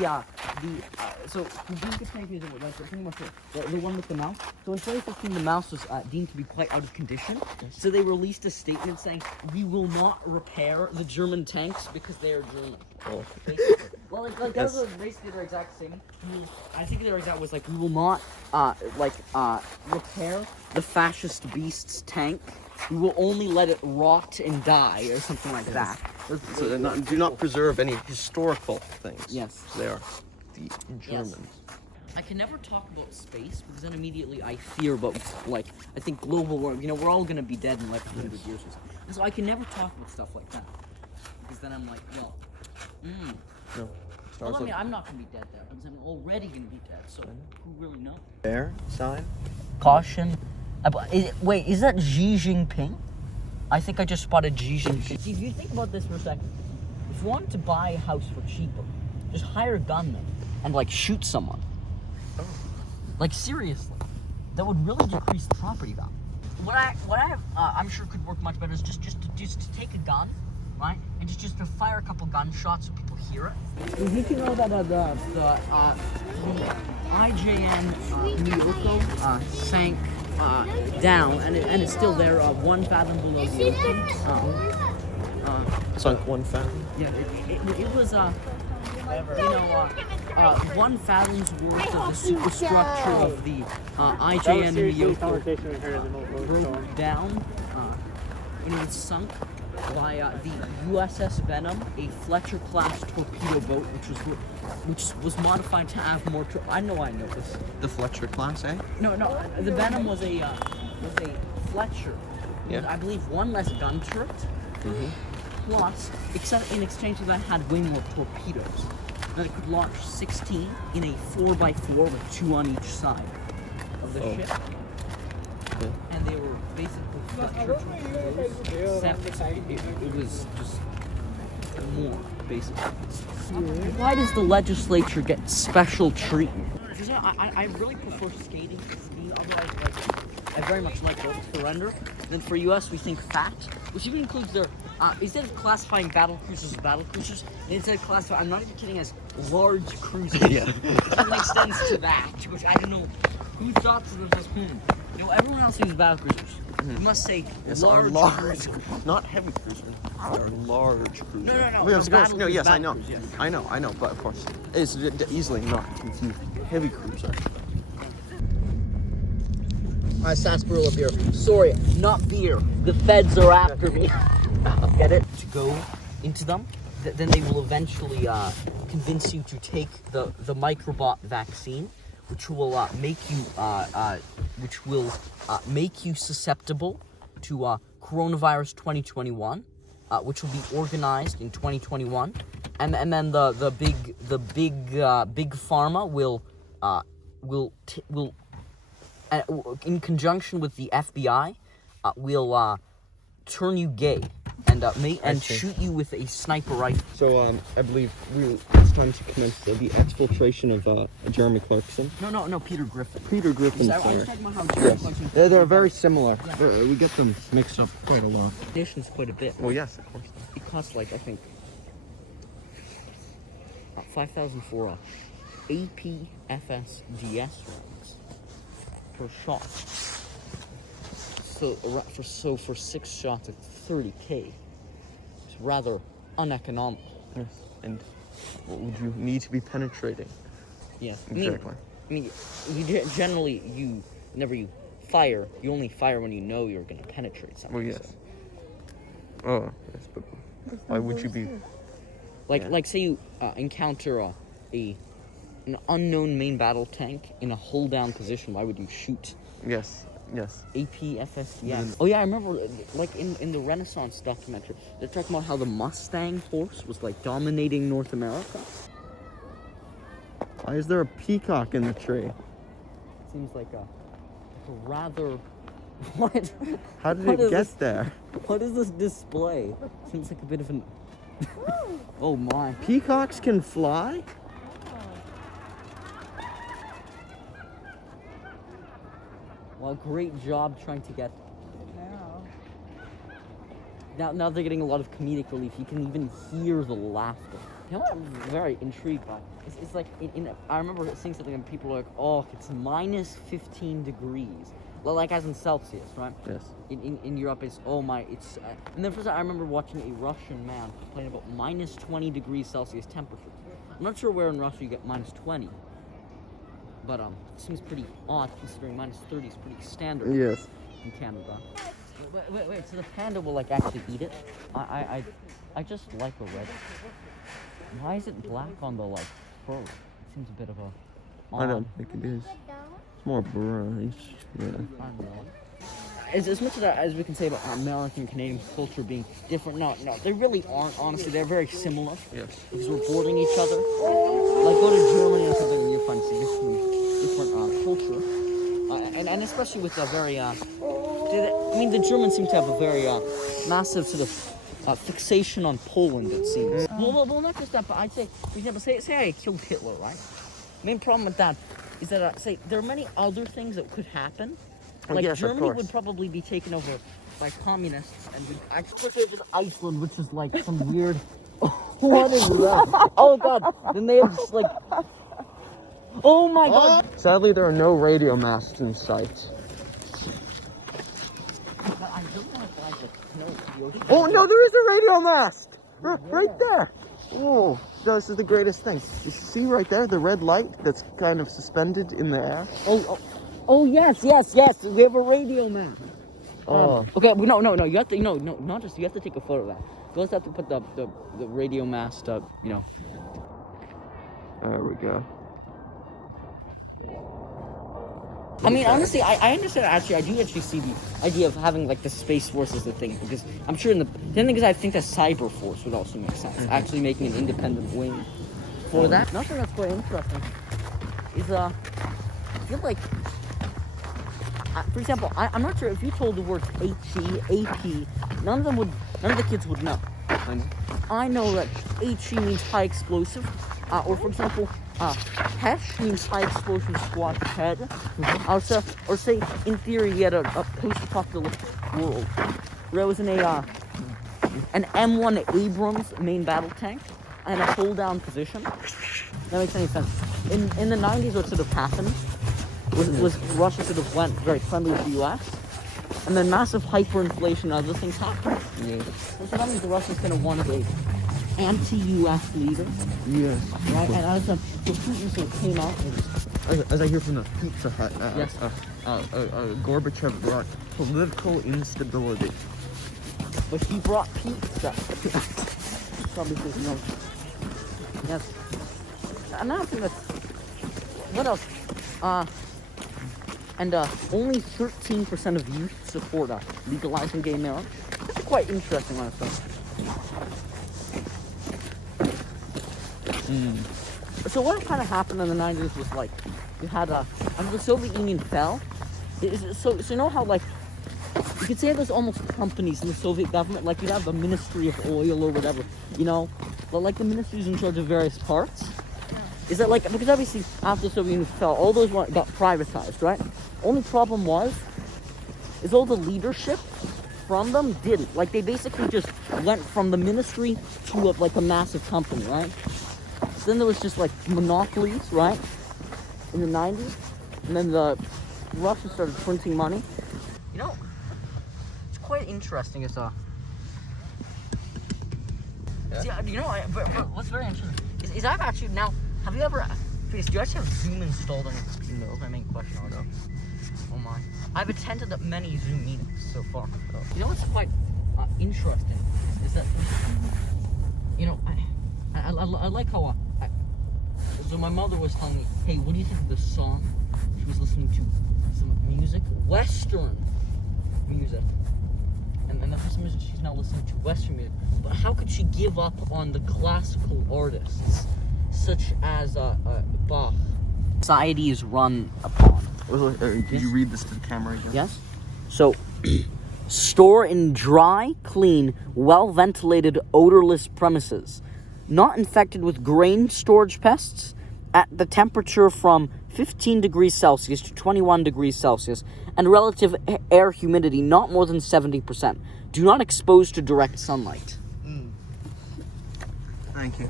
Yeah, so the Dinka tank is like pretty much the one with the mouse. So in 2015, the mouse was deemed to be quite out of condition. Yes. So they released a statement saying, "We will not repair the German tanks because they are German." Oh. Well, like that was basically their exact statement. I think their exact was like, "We will not repair the fascist beast's tank. We will only let it rot and die," or something like that. So do not preserve any historical things. Yes. They are the Germans. Yes. I can never talk about space because then immediately I fear about, like, I think global warming. You know, we're all gonna be dead in like 100 years or something. And so I can never talk about stuff like that because then I'm like, well, No. well, I mean, I'm not gonna be dead there because I'm already gonna be dead. So who really knows? Bear sign. Caution. Wait, is that Xi Jinping? I think I just spotted Xi Jinping. See, if you think about this for a second, if you wanted to buy a house for cheaper, just hire a gunman and like shoot someone. Oh. Like seriously, that would really decrease the property value. I'm sure could work much better is just to take a gun, right, and just to fire a couple gunshots so people hear it. Did you know that the IJN Ryoko sank down, and it's still there, 1 fathom below the ocean. Sunk 1 fathom. Yeah, it was 1 fathom's worth of the superstructure of the IJN Ryoko broke down when it was sunk by the USS Venom, a Fletcher class torpedo boat, which was modified to have more. I know this. The Fletcher class, eh? No. The Venom was a Fletcher. Yeah. I believe 1 less gun turret. Plus, except in exchange for that, had way more torpedoes. That it could launch 16 in a 4x4 with 2 on each side of the ship. Yeah. And they were basically Fletcher torpedoes, except it was just more, basically. Why does the legislature get special treatment? Because I really prefer skating to skiing, otherwise, I very much like both surrender. Then for US, we think fat, which even includes their, instead of classifying battle cruisers as battle cruisers, instead of classifying, I'm not even kidding, as large cruisers. Yeah. It extends to that, which I don't know who thought to themselves, you know, everyone else uses battle cruisers. You must say large cruisers. Not heavy cruisers. They're large cruisers. No, Yes, I know. Cruise, yeah. I know, but of course, it's easily not confused. Heavy cruiser. Sarsaparilla beer. Sorry, not beer. The feds are after me. Get it? To go into them, then they will eventually convince you to take the microbot vaccine, which will make you susceptible to coronavirus 2021, which will be organized in 2021, and then the big pharma will in conjunction with the FBI, will turn you gay and shoot you with a sniper rifle. So I believe it's time to commence the exfiltration of Jeremy Clarkson. No, Peter Griffin. Peter Griffin. I was talking about how Jeremy Clarkson. They're very similar. We get them mixed up quite a lot. Nation's quite a bit. Well, yes, of course. It costs like, I think, 5,000 for APFS DS rounds per shot. So for 6 shots at 30K, it's rather uneconomical. Yes. And what would you need to be penetrating? Yes. Exactly. I mean, whenever you fire, you only fire when you know you're going to penetrate something. Well, yes. So. Oh, yes, but why would you be? Like say you encounter an unknown main battle tank in a hull down position. Why would you shoot? Yes. APFS. Yeah. Oh yeah, I remember. Like in the Renaissance documentary, they're talking about how the Mustang horse was like dominating North America. Why is there a peacock in the tree? Seems like a rather. What? How did it get there? What is this display? Seems like a bit of an. Oh my. Peacocks can fly? Well, great job trying to get. Now they're getting a lot of comedic relief. You can even hear the laughter. You know what I'm very intrigued by? It's like, I remember seeing something and people were like, oh, it's minus 15 degrees. Well, like as in Celsius, right? Yes. In Europe, it's, oh my, it's... and then first I remember watching a Russian man complain about minus 20 degrees Celsius temperature. I'm not sure where in Russia you get minus 20. But, it seems pretty odd considering minus 30 is pretty standard. Yes. In Canada. Wait, so the panda will, like, actually eat it? I just like a red... Why is it black on the, like, fur? It seems a bit of a... I don't think it is. It's more brownish. Yeah. I don't know. As much as we can say about American and Canadian culture being different, no, they really aren't, honestly. They're very similar. Yes. Because we're bordering each other. Like, go to Germany or something and you'll find different culture. And especially with the very, the Germans seem to have a very massive sort of fixation on Poland, it seems. Well, not just that, but I'd say, for example, say I killed Hitler, right? Main problem with that is that, say, there are many other things that could happen. Like, yes, Germany would probably be taken over by communists, and we'd actually go to Iceland, which is like some weird... What is that? Oh, God. Then they have just, like... Oh, my God. Sadly, there are no radio masts in sight. Oh no, there is a radio mast! Right there! Oh, this is the greatest thing. You see right there the red light that's kind of suspended in the air? Oh yes. We have a radio man. Okay, no. You have to not just you have to take a photo of that. You also have to put the radio mast up. There we go. I mean, honestly, I understand. Actually, I do actually see the idea of having like the Space Force as the thing, because I'm sure the thing is, I think that Cyber Force would also make sense. Actually, making an independent wing for that. Nothing that's quite interesting is I feel like, for example, I'm not sure if you told the words HE, AP, none of the kids would know. I know that HE means high explosive, or for example. HESH means high explosive squash head. Or say, in theory, you had a post-apocalyptic world where there was an M1 Abrams main battle tank and a hold-down position. That makes any sense. In the 90s, what sort of happened was Russia sort of went very friendly with the US, and then massive hyperinflation and other things happened. Yeah. So that means the Russians kind of wanted a anti-US leader. Yes. Right, and as Putin sort of came out, as I hear from the Pizza Hut, yes. Gorbachev brought political instability. But he brought pizza. Probably because no. Yes. Another thing that's what else? And only 13% of youth support legalizing gay marriage. It's quite interesting, honestly. So what kind of happened in the 90s was like, you had after the Soviet Union fell, so you know how like, you could say there's almost companies in the Soviet government, like you'd have the Ministry of Oil or whatever, you know, but like the ministries in charge of various parts. Is that like, because obviously after the Soviet Union fell, all those got privatized, right? Only problem is all the leadership from them didn't. Like they basically just went from the ministry to like a massive company, right? So then there was just like monopolies, right? In the 90s. And then Russia started printing money. You know, it's quite interesting. It's Yeah. See, you know, but what's very interesting is I've actually now, have you ever, do you actually have Zoom installed on your computer? That's my main question. No. Oh my. I've attended many Zoom meetings so far. You know what's quite interesting is that, you know, I like how, so my mother was telling me, hey, what do you think of this song? She was listening to some music, Western music. And then for some reason she's now listening to Western music. But how could she give up on the classical artists, such as Bach? Society is run upon. Did you read this to the camera again? Yes. So, store in dry, clean, well-ventilated, odorless premises, not infected with grain storage pests, at the temperature from 15 degrees Celsius to 21 degrees Celsius, and relative air humidity not more than 70%. Do not expose to direct sunlight. Thank you.